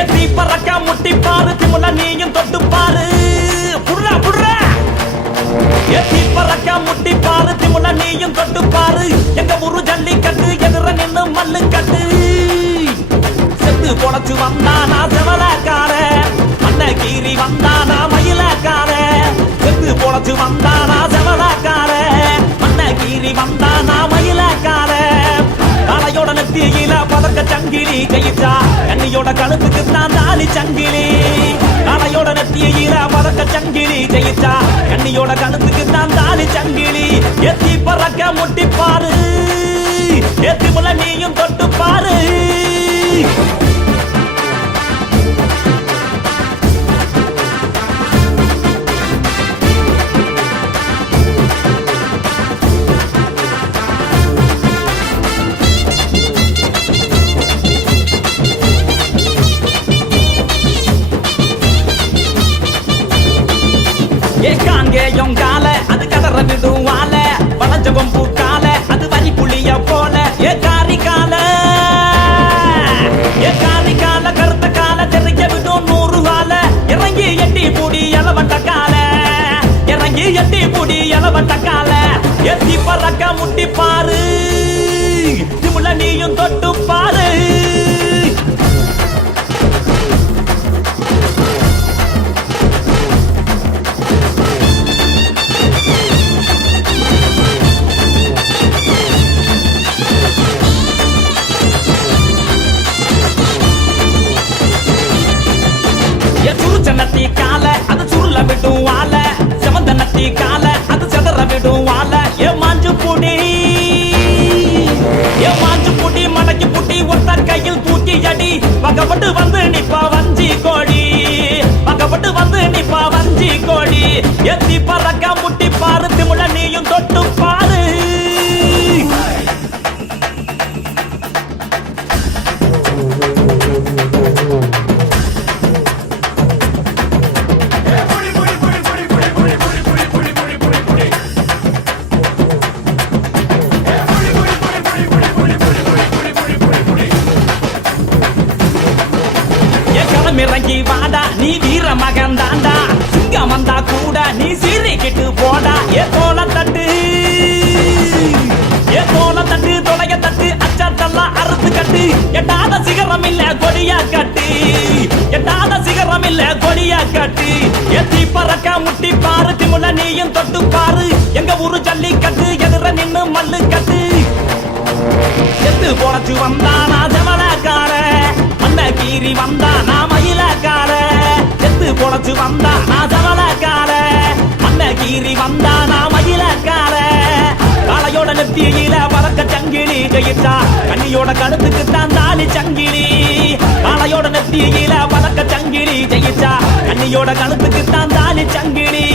எத்தி பறக்க முட்டி பாரு திமுல நீயும் தொட்டு பாரு புடுறா புடுறா எத்தி பறக்க முட்டி பாரு திமுல நீயும் தொட்டு பாரு எங்க ஊரு ஜல்லிக்கட்டு எதிர நின்னு மல்லு கட்டு செத்து பொழைச்சு வந்தானா செவலக்கார மண்ண கீறி வந்தானா மயிலக்கார செத்து பொழைச்சு வந்தானா செவலக்கார மண்ண கீறி வந்தானா மயிலக்கார காலையோட நெத்தியில பதக்க சங்கிலி கையிட்டா கண்ணியோட கழுத்துக்கு தான் தாலி சங்கிலி காலையோட நெத்தியில பதக்க சங்கிலி கையிட்டா கண்ணியோட கழுத்துக்கு தான் தாலி சங்கிலி எத்தி பறக்க முட்டி பாரு எத்தி முல நீயும் தொட்டு பாரு காங்கேயம் கால அது கதற விடுவால வளஞ்சபம் பூக்கால அது வரி புளிய போல ஏ காரி கால கருத்த கால தெரிஞ்ச விடும் 100 கால இறங்கி எட்டி பூடி எலவட்ட கால இறங்கி எட்டி பூடி எலவட்ட கால எத்தி பறக்க முட்டி பாரு திமுல நீயும் தொட்டு பாரு நத்தி கால அது சுருள விடும் வால செவந்த நத்தி கால அது செதற விடும் வால ஏ மாஞ்சு புடி மடக்கி புட்டி ஒத்த கையில் தூக்கி அடி பகப்பட்டு வந்து நிப்பா வஞ்சி கோடி பகப்பட்டு வந்து நிப்பா வஞ்சி கோடி எத்தி பறக்க முட்டி பாரு திமுல நீயும் தொட்டு பாரு இறங்கி வாடா நீ வீர மகன் தாண்டா சிங்கம் வந்தா கூட நீ சீரை கெட்டு போடா ஏ தோல தட்டு தொலைய தட்டு அச்சாத்தெல்லாம் அறுத்து கட்டு எட்டாத சிகரம் இல்ல கொடியா கட்டு எட்டாத சிகரம் இல்ல கொடியா கட்டு எத்தி பறக்க முட்டி பாரு திமுல நீயும் தொட்டு பாரு எங்க ஊரு ஜல்லிக்கட்டு எதிர நின்னு மல்லு கட்டு செத்து பொழைச்சு வந்தானா செவலக்கார மண்ண கீறி வந்தானா மயிலக்கார செத்து பொழைச்சு வந்தானா செவலக்கார மண்ண கீறி வந்தானா மயிலக்கார காலையோட நெத்தியில பறக்க சங்கிலி கையிட்டா கண்ணியோட கழுத்துக்கு தான் தாலி சங்கிலி காலையோட நெத்தியில பறக்க சங்கிலி கையிட்டா கண்ணியோட கழுத்துக்கு தான் தாலி சங்கிலி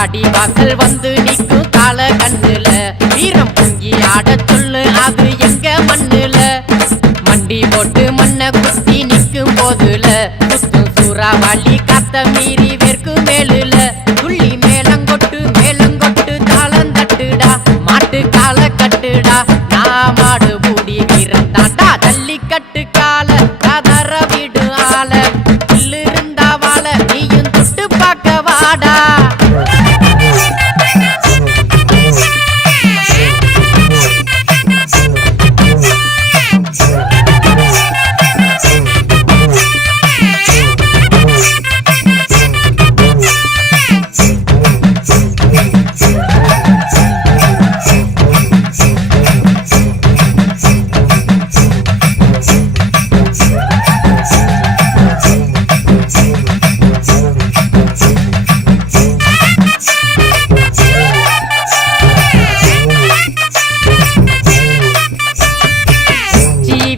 வாடி வாசல் வந்து நிக்கும் கால கண்ணுல வீரம் பொங்கி ஆட சொல்லு அது எங்க மண்ணுல மண்டி போட்டு மண்ணை குத்தி நிக்கும் போதுல சுத்தும் சூறாவளி காத்த மீறி வேர்க்கு மேலுல துள்ளி மேலங்கொட்டு தாளம் தட்டுடா மாட்டு கால கட்டுடா நான் மாடு பூடி வீரம் தாண்டா ஜல்லிக்கட்டு கால கதற விடு ஆல இல்லு இருந்தா வாழ நீயும் தொட்டு பார்க்க வாடா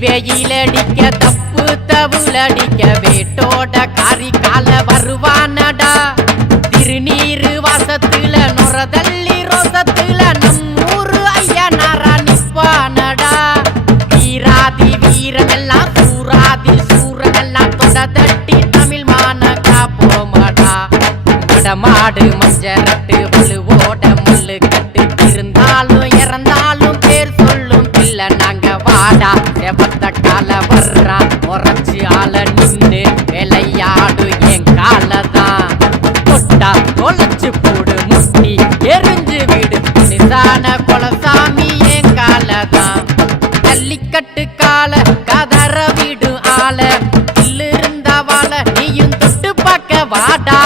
வெயிலடிக்க தப்பு தவுலடிக்க வேட்டோட காரி கால வருவானடா திருநீரு வாசத்துல நுரதள்ளி ரோசத்துல நம்மூரு ஐயா நாரா நிப்பானடா வீராதி வீரனெல்லாம் சூராதி சூரனெல்லாம் தொட தட்டி தமிழ் மான காப்போமடா மாடு மஞ்சரட்டு வலுவோட முள்ளு கட்டு இருந்தாலும் இறந்தாலும் பேர் சொல்லும் பிள்ளை நாங்க வாடா செவத்த கால வர்றான் உரைச்சு ஆள நின்று விளையாடு என் காலதான் தொட்டா தொலைச்சு போடு முட்டி எரிஞ்சு வீடு நிதான கொலசாமி என் காலதான் ஜல்லிக்கட்டு கால கதற வீடு ஆள இல்லு இருந்தா வாழ நீயும் தொட்டு பார்க்க வாடா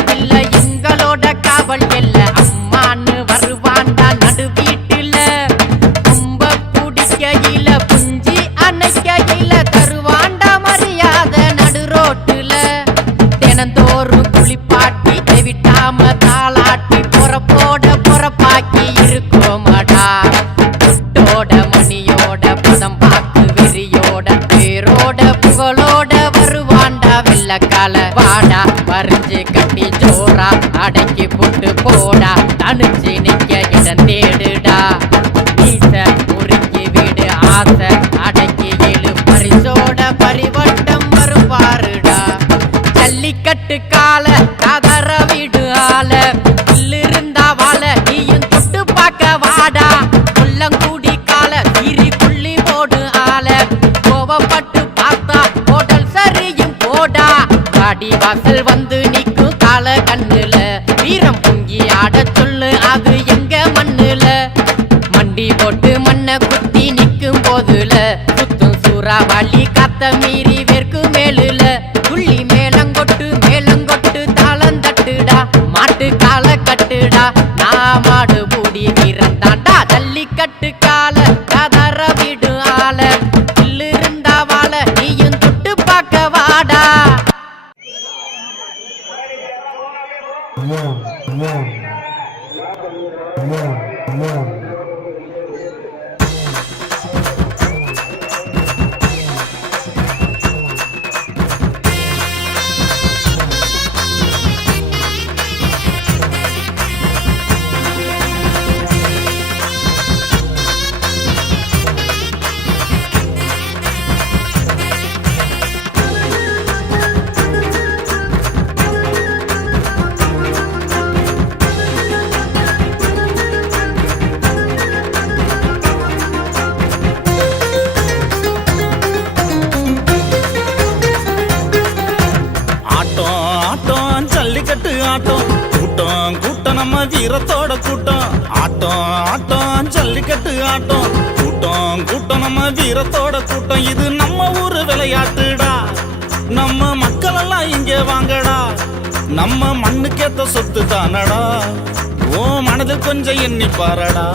பிள்ளை எங்களோட காவல் எல்ல அம்மான்னு வருவாண்டா நடு வீட்டுல ரொம்ப குடிக்கையில புஞ்சி அணைக்கையில தருவாண்டா மரியாதை நடு ரோட்டுல தினந்தோறும் குளிப்பாட்டி தெவிட்டாம தாளாட்டி பொறப்பாக்கி இருக்கோமடா புட்டோட மணியோட பதம் பார்த்து வெறியோட பேரோட புகழோட வருவாண்டா வெள்ளக்கால வாடா பறிஞ்சு கட்டி ஜோரா அடக்கி புட்டு போடா தனிச்சு நிக்க இடம் தேடுடா வீச முறுக்கி வீடு ஆசை அடக்கி எழு பரிசோட பரிவட்டம் வருவாருடா ஜல்லிக்கட்டு கால கதற வீடு ஆல இல்லு இருந்தா வாழ நீயும் தொட்டு பார்க்க வாடா கொல்லங்கூடி கால சீரி புள்ளி போடு ஆல கோவப்பட்டு பார்த்தா போடல் சரியும் போடா வாடி வாசல் வந்து நிக்கும் கால கண்ணுல வீரம் பொங்கி ஆட சொல்லு அது எங்க மண்ணுல மண்டி போட்டு மண்ணை குத்தி நிக்கும் போதுல சுத்தும் சூறாவளி காத்த மீறி வேர்க்கு மேலுல துள்ளி மேலங்கொட்டு தாளம் தட்டுடா மாட்டு கால கட்டுடா நான் மாடு பூடி வீரம் தாண்டா ஜல்லிக்கட்டு கால கதற விடு ஆல இல்லு இருந்தா வாழ நீயும் தொட்டு பார்க்க வாடா நம்ம வீரத்தோட கூட்டம் ஆட்டம் ஆட்டம் ஜல்லிக்கட்டு ஆட்டம் கூட்டம் கூட்டம் நம்ம வீரத்தோட கூட்டம் இது நம்ம ஊரு விளையாட்டுடா நம்ம மக்கள் எல்லாம் இங்கே வாங்கடா நம்ம மண்ணுக்கேத்த சொத்து தானடா ஓ மனதில் கொஞ்சம் எண்ணி பாரடா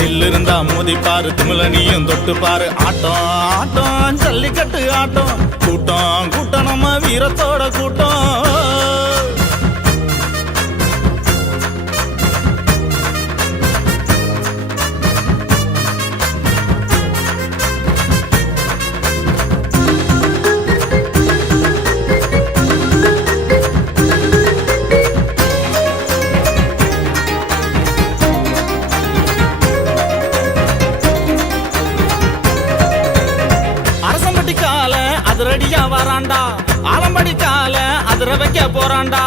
தில் இருந்தா மோதி பாரு திமில நீயும் தொட்டு பாரு ஆட்டம் ஆட்டம் ஜல்லிக்கட்டு ஆட்டம் கூட்டம் கூட்டம் நம்ம வீரத்தோட கூட்டம் அதிரடியா வராண்டா ஆலம்படி கால அதிர வைக்க போறாண்டா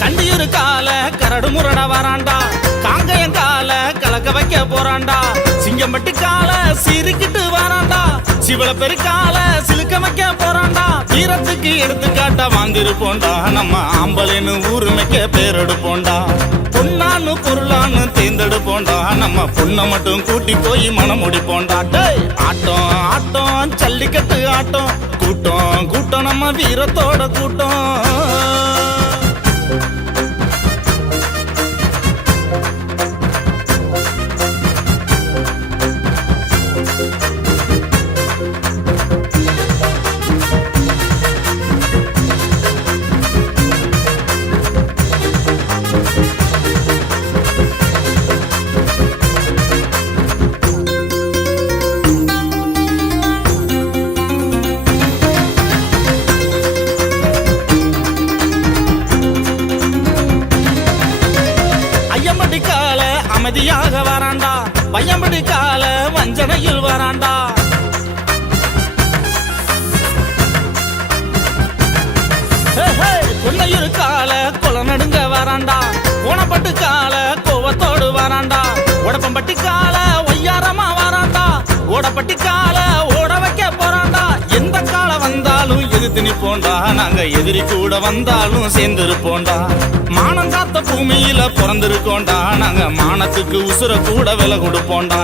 கண்டியூரு கால கரடு முரட வராண்டா காங்கயம் கால கலக்க வைக்க போறாண்டா சிங்கம்பட்டி கால சீரிக்கிட்டு வராண்டா சிவல பெருக்கால சிலுக்க வைக்க போறாண்டா வீரத்துக்கு எடுத்துக்காட்ட வாழ்ந்திருப்போண்டா நம்ம ஆம்பளைன்னு ஊருமைக்க பேரெடுப்போண்டா பொண்ணான்னு பொருளான்னு தேர்ந்தெடுப்போண்டா நம்ம பொண்ணை மட்டும் கூட்டி போய் மனம் முடிப்போண்டா ஆட்டம் ஆட்டம் ஜல்லிக்கட்டு ஆட்டம் கூட்டம் கூட்டம் நம்ம வீரத்தோட கூட்டம் அமைதியாக வராண்டா பையன்படி கால வஞ்சனையில் வராண்டா பொன்னையூர் கால கொலை நடுங்க வராண்டா கோணப்பட்டு கால கோவத்தோடு வராண்டா உடப்பம்பட்டி கால ஒய்யாரமா வராண்டா ஓடப்பட்டி கால ஓட வைக்க போறாண்டா எந்த கால வந்தாலும் எதிர்த்து நிப்போண்டா நாங்க எதிரி கூட வந்தாலும் சேர்ந்திருப்போண்டா மானம் காத்த பூமியில பிறந்திருக்கோண்டா நாங்க மானத்துக்கு உசுர கூட விலை கொடுப்போண்டா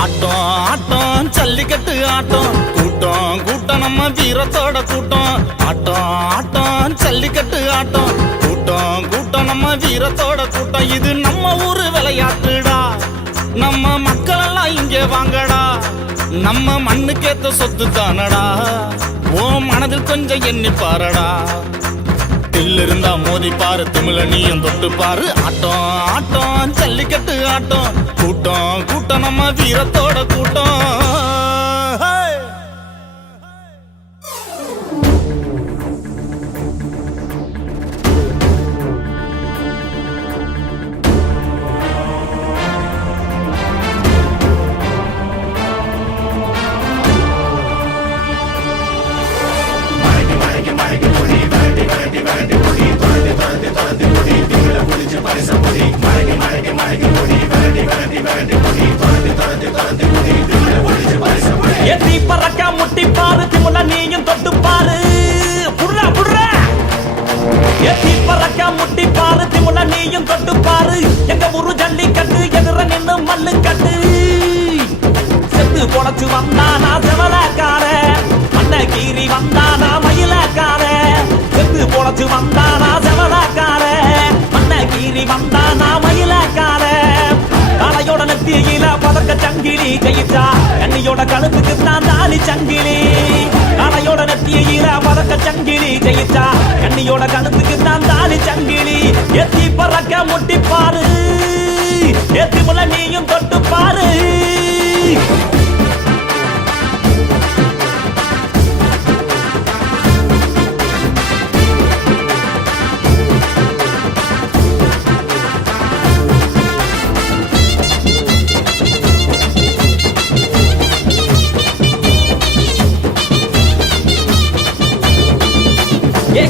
ஆட்டம் ஆட்டம் ஜல்லிக்கட்டு ஆட்டம் கூட்டம் கூட்டம் நம்ம வீரத்தோட கூட்டம் ஆட்டம் ஆட்டம் ஜல்லிக்கட்டு ஆட்டம் கூட்டம் கூட்டம் நம்ம வீரத்தோட கூட்டம் இது நம்ம ஊரு விளையாட்டுடா நம்ம மக்கள் எல்லாம் இங்கே வாங்கடா நம்ம மண்ணுக்கேத்த சொத்து தானடா ஓ மனதில் கொஞ்சம் எண்ணி பாரடா தில் இருந்தா மோதி பாரு திமில நீயும் தொட்டு பாரு ஆட்டம் ஆட்டம் ஜல்லிக்கட்டு ஆட்டம் கூட்டம் கூட்டம் நம்ம வீரத்தோட கூட்டம் எத்தி பறக்க முட்டி பாரு திமுல நீயும் தொட்டு பாரு புடுறா புடுறா எத்தி பறக்க முட்டி பாரு திமுல நீயும் தொட்டு பாரு எங்க ஊரு ஜல்லிக்கட்டு எதிர நின்னு மல்லு கட்டு செத்து பொழைச்சு வந்தானா செவலக்கார மண்ண கீறி வந்தானா மயிலக்கார செத்து பொழைச்சு வந்தானா செவலக்கார மண்ண கீறி வந்தானா மயிலக்கார காளையோட நெத்தியில பதக்க சங்கிலி ஜெயிச்சா கண்ணியோட கழுத்துக்கு தான் தாலி சங்கிலி காளையோட நெத்தியில பதக்க சங்கிலி ஜெயிச்சா கண்ணியோட கழுத்துக்கு தான் தாலி சங்கிலி எத்தி பறக்க முட்டி பாரு எத்தி முல நீயும் தொட்டு பாரு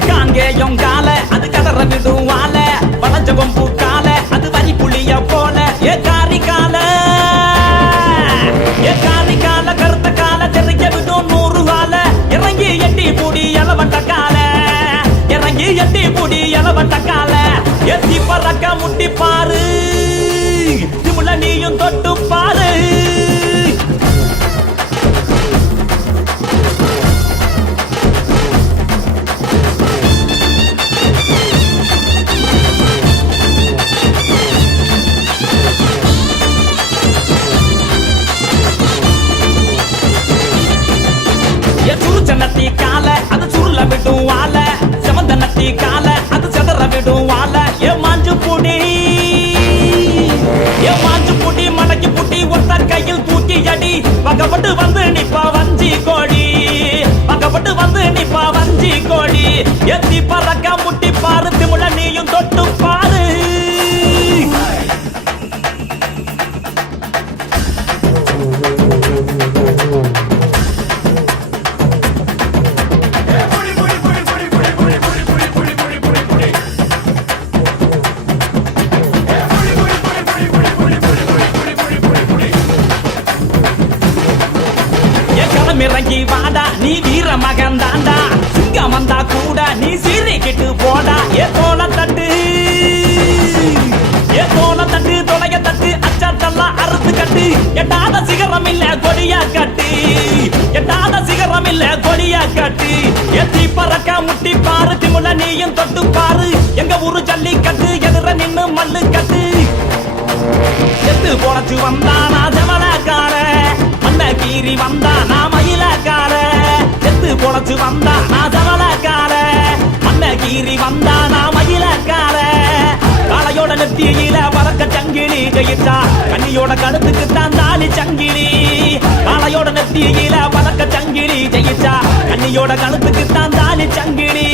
காங்கேயம் கால அது கதற விடுவால வளைஞ்ச கொம்பு கால அது வரி புளிய போல ஏ காரி கால கருத்த கால தெரிய விடும் 100 கால இறங்கி எட்டி பூடி இளவட்ட கால இறங்கி எட்டி பூடி இளவட்ட கால எத்தி பறக்க முட்டி பாரு திமுல நீயும் தொட்டு பாரு நத்தி கால அது சுருள விடும் வாழ செவந்த நத்தி கால அது செதற விடும் வாழ ஏமாஞ்சு புடி மடக்கி புட்டி ஒருத்தர் கையில் தூக்கி அடி பக்கப்பட்டு வந்து நிப்பா வஞ்சி கோடி பக்கப்பட்டு வந்து நிப்பா வஞ்சி கோடி எத்தி பறக்க முட்டி பாரு திமுல நீயும் தொட்டு பாரு இறங்கி வாடா நீ வீர மகன் தாண்டா சிங்கம் வந்தா கூட நீ சீறிக்கிட்டு போடா ஏ தோல தட்டு தொலைய தட்டு அச்சத்தெல்லாம் அறுத்து கட்டு எட்டாத சிகரம் இல்ல கொடியா கட்டு எட்டாத சிகரம் இல்ல கொடியா கட்டு எத்தி பறக்க முட்டி பாரு திமுல நீயும் தொட்டு பாரு எங்க ஊரு ஜல்லி கட்டு எதிர நின்னு மல்லு கட்டு எத்து போனச்சு வந்தானா ஜமலக்கார கீரி வந்தா நான் மயிலக்கார செத்து பொழைச்சு வந்தா நான் ஜமலக்கார மண்ண கீரி வந்தா நான் மயிலக்கார காளையோட நெத்தியில பறக்க சங்கிலி ஜெயிச்சா கண்ணியோட கழுத்துக்கு தான் தாலி சங்கிலி காளையோட நெத்தியில பறக்க சங்கிலி ஜெயிச்சா கண்ணியோட கழுத்துக்கு தான் தாலி சங்கிலி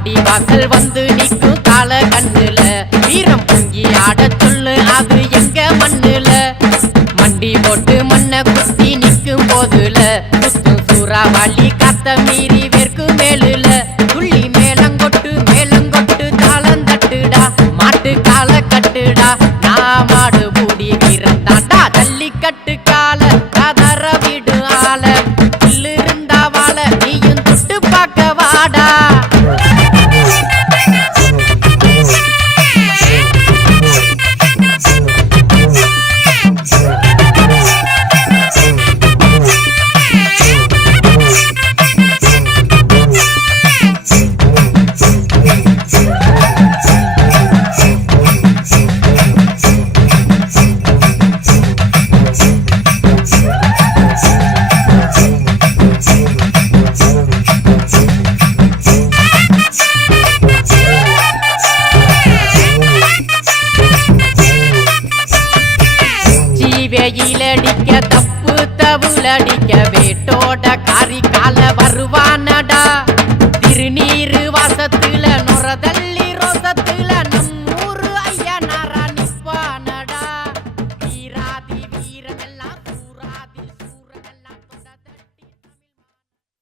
வாடி வாசல் வந்து நிற்கும் கால கண்ணுல வீரம் பொங்கி ஆடச் சொல்லு அது எங்க மண்ணுல மண்டி போட்டு மண்ணை குத்தி நிற்கும் போதுல சுத்தும் சூறாவளி காத்த மீறி